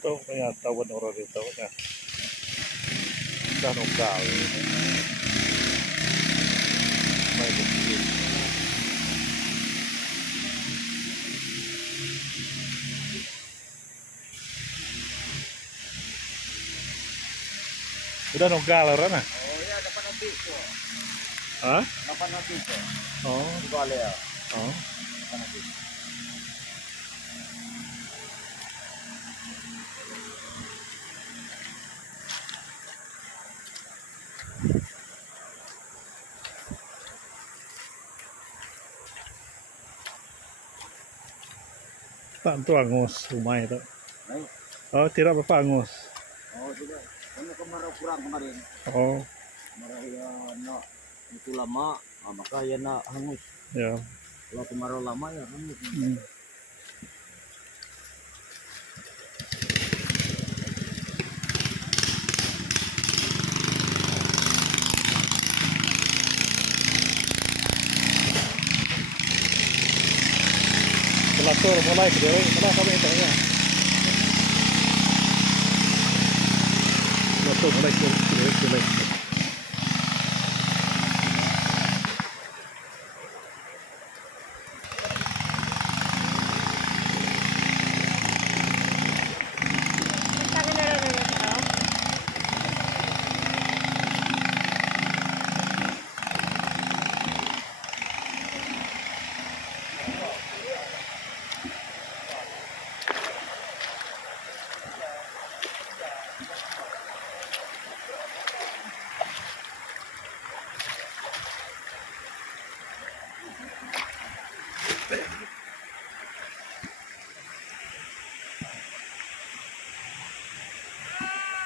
Ito kaya tawad ng oras dito kaya ganong gawi may bukid. Udah nung galera na. Oh ya, dapat nanti tu. Ha? Dapat nanti tu. Oh. Igual ya. Oh. Dapat nanti. Pak tu angus rumah itu. Baik. Oh, tidak apa angus. Oh tidak. Karena kemarau kurang kemarin. Oh, Kemarau ya nak itu lama, maka ya nak hangus. ya. Kalau kemarau lama ya hangus. Pelatur mulai sendiri, mulai kami tanya. Pelatur mulai sendiri.